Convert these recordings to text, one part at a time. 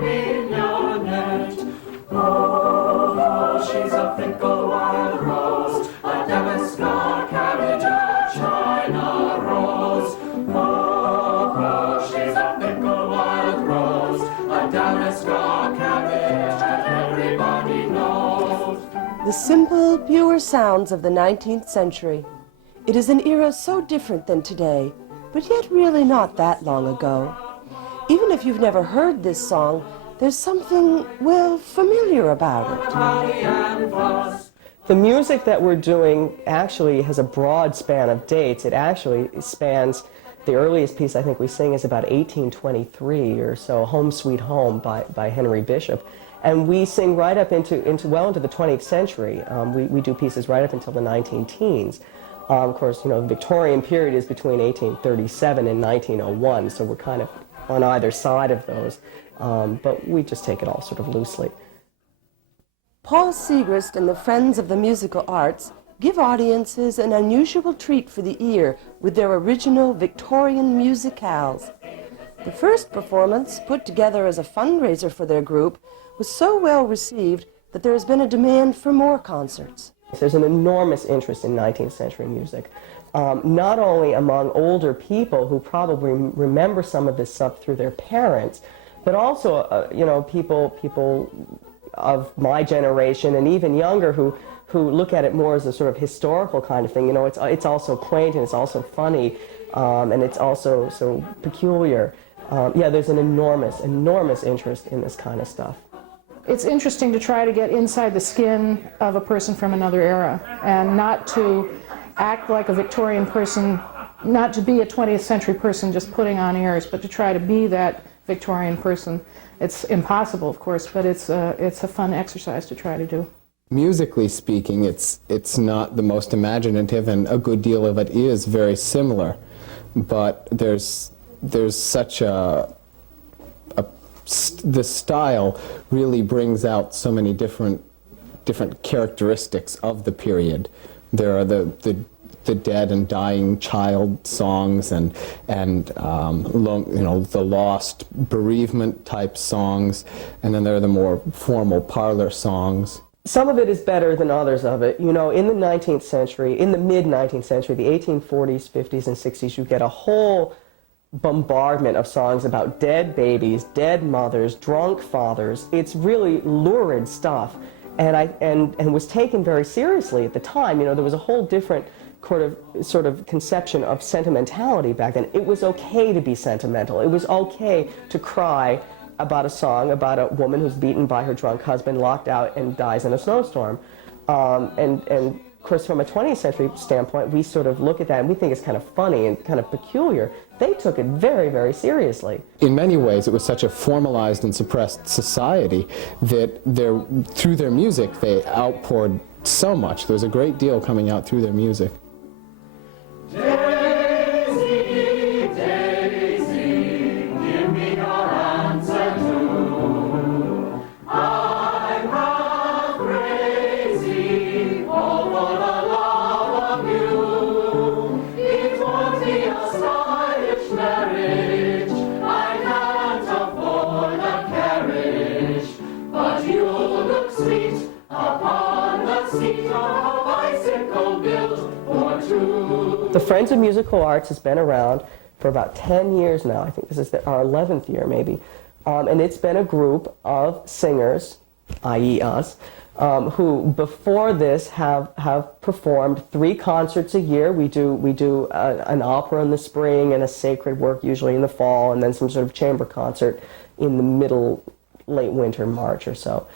mignonette. Oh, she's a fickle wild rose, a damask cabbage, a china rose. Oh, she's a fickle wild rose, a damask cabbage that everybody knows. The simple, pure sounds of the 19th century. It is an era so different than today, but yet really not that long ago. Even if you've never heard this song, there's something, well, familiar about it. The music that we're doing actually has a broad span of dates. It actually spans, the earliest piece I think we sing is about 1823 or so, Home Sweet Home by Henry Bishop. And we sing right up into well into the 20th century. We do pieces right up until the 19-teens. Of course, you know, the Victorian period is between 1837 and 1901, so we're kind of on either side of those. But we just take it all sort of loosely. Paul Sigrist and the Friends of the Musical Arts give audiences an unusual treat for the ear with their original Victorian musicales. The first performance, put together as a fundraiser for their group, was so well received that there has been a demand for more concerts. There's an enormous interest in 19th century music, not only among older people who probably remember some of this stuff through their parents, but also, you know, people of my generation and even younger who look at it more as a sort of historical kind of thing. You know, it's also quaint and it's also funny, and it's also so peculiar. Yeah, there's an enormous interest in this kind of stuff. It's interesting to try to get inside the skin of a person from another era and not to act like a Victorian person, not to be a 20th century person just putting on airs, but to try to be that Victorian person. It's impossible, of course, but it's a fun exercise to try to do. Musically speaking, it's not the most imaginative, and a good deal of it is very similar, but there's such the style really brings out so many different characteristics of the period. There are the dead and dying child songs and you know, the lost bereavement type songs, and then there are the more formal parlor songs. Some of it is better than others of it. You know, in the 19th century, in the mid-19th century, the 1840s, 50s, and 60s, you get a whole bombardment of songs about dead babies, dead mothers, drunk fathers. It's really lurid stuff, and was taken very seriously at the time. You know, there was a whole different sort of conception of sentimentality back then. It was okay to be sentimental. It was okay to cry about a song about a woman who's beaten by her drunk husband, locked out, and dies in a snowstorm. And of course, from a 20th century standpoint, we sort of look at that and we think it's kind of funny and kind of peculiar. They took it very, very seriously. In many ways, it was such a formalized and suppressed society that through their music, they outpoured so much. There's a great deal coming out through their music. Daisy, Daisy, give me your answer too. I'm half crazy, all for the love of you. It won't be a stylish marriage, I can't afford a carriage, but you'll look sweet upon the seat of a bicycle built for two. The Friends of Musical Arts has been around for about 10 years now. I think this is our 11th year, maybe. And it's been a group of singers, i.e. us, who before this have performed 3 concerts a year. We do an opera in the spring and a sacred work usually in the fall, and then some sort of chamber concert in the late winter, March or so.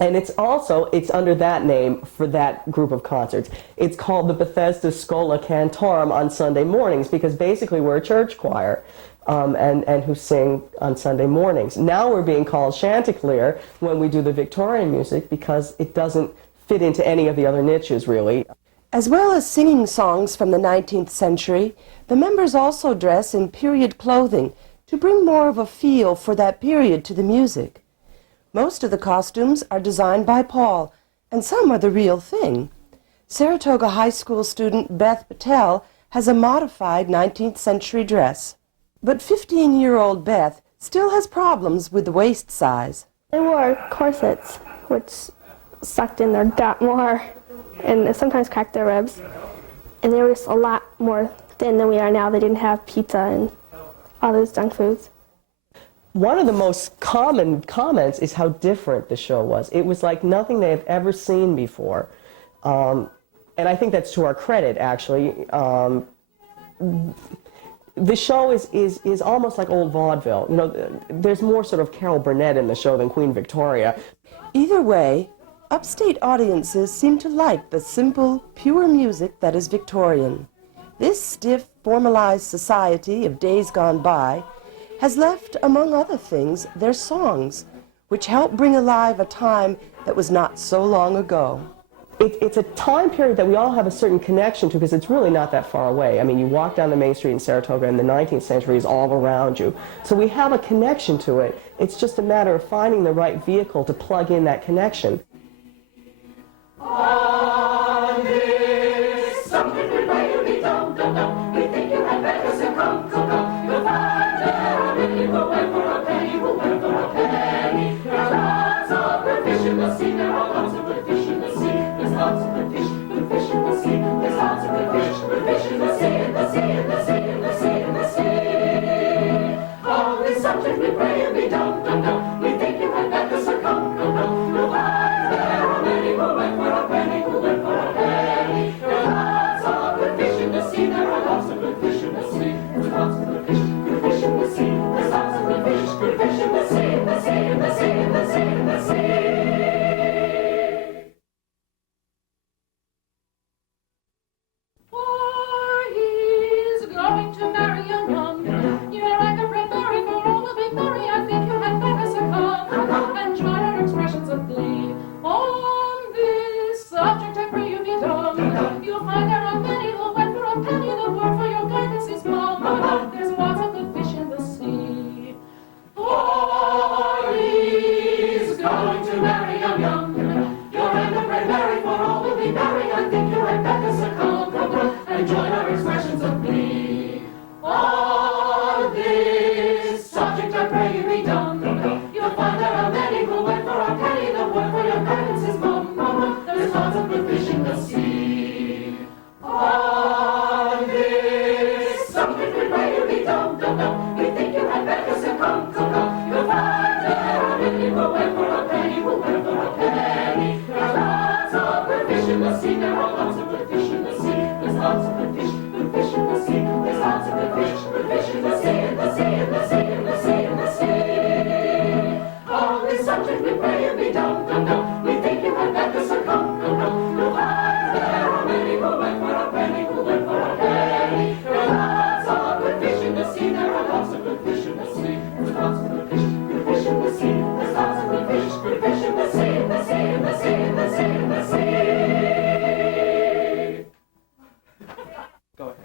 And it's under that name for that group of concerts. It's called the Bethesda Schola Cantorum on Sunday mornings, because basically we're a church choir and who sing on Sunday mornings. Now we're being called Chanticleer when we do the Victorian music, because it doesn't fit into any of the other niches, really. As well as singing songs from the 19th century, the members also dress in period clothing to bring more of a feel for that period to the music. Most of the costumes are designed by Paul, and some are the real thing. Saratoga High School student Beth Patel has a modified 19th century dress. But 15-year-old Beth still has problems with the waist size. They wore corsets, which sucked in their gut more and sometimes cracked their ribs. And they were just a lot more thin than we are now. They didn't have pizza and all those junk foods. One of the most common comments is how different the show was. It was like nothing they had ever seen before. And I think that's to our credit, actually. The show is almost like old vaudeville. You know, there's more sort of Carol Burnett in the show than Queen Victoria. Either way, upstate audiences seem to like the simple, pure music that is Victorian. This stiff, formalized society of days gone by has left, among other things, their songs, which help bring alive a time that was not so long ago. It's a time period that we all have a certain connection to because it's really not that far away. I mean, you walk down the main street in Saratoga and the 19th century is all around you. So we have a connection to it. It's just a matter of finding the right vehicle to plug in that connection. On this something we really don't know. We think you had better say come. You'll find there are many who went for a penny, who went for a penny. There's lots of good fish in the sea, there are lots of good fish in the sea. There's lots of good fish in the sea. There's lots of good fish in the sea, in the sea, in the sea, in the sea, in the sea. On this subject we pray and we don't know. We think you had better say come. You'll find there are many who went for a penny, who went for a penny. There's lots of good fish in the sea, there are lots of good fish in the sea. There's lots of good fish in the sea. There's lots of good fish in the sea, in the sea, in the sea, in the sea, in the sea. Going to marry a young. You're like a red berry for all will be merry. I think you had better succumb and try our expressions of glee. On this subject I pray you be dumb. You'll find there are many who went for a penny. The word for your guidance is mum. There's lots of good fish in the sea. Oh, he's going to marry a young. You're like a red berry for all will be merry. I think you had better succumb and join our expressions of glee. On this subject I pray you be dumb. You'll find there are many who went for a penny. The word for your guidance is mum. There's lots of good fish in the sea. On this subject we pray you be dumb. We think you had better succumb. You'll find there are many who went for a penny. Who went for a penny. There's lots of good fish in the sea. There are lots of good fish in the sea. There's lots of good fish in the sea. There's lots of good fish in the sea, in the sea, in the sea, in the sea, in the sea. On this subject we pray you be dumb. We think you had better succumb. You'll find there are many who went for a penny, who went for a penny. There's lots of good fish in the sea. There are lots of good fish in the sea. There's lots of good fish in the sea. There's lots of good fish in the sea, in the sea, in the sea, in the sea, in the sea. Go ahead.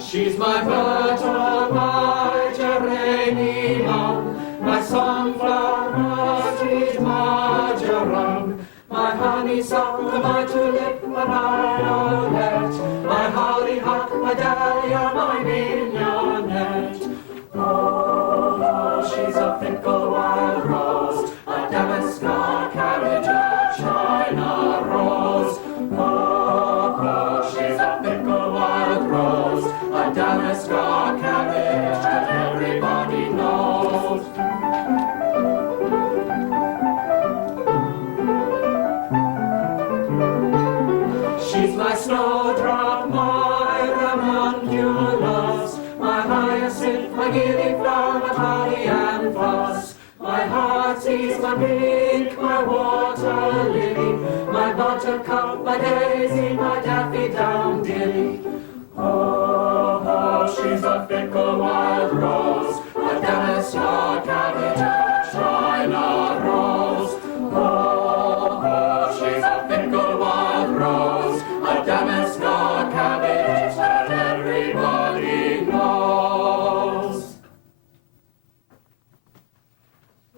She's my butter, my geranium, my sunflower, my sweet marjoram, my honeysuckle, my tulip, my violet, my hollyhock, my dahlia, my mignonette. Oh, she's a fickle wild rose, a damask cabbage, a China rose. Oh, she's a fickle wild rose, a damask cabbage that everybody knows. She's my snowdrop, my ranunculus, my hyacinth, my gillyflower, my holly and fuss, my heartsease, my pink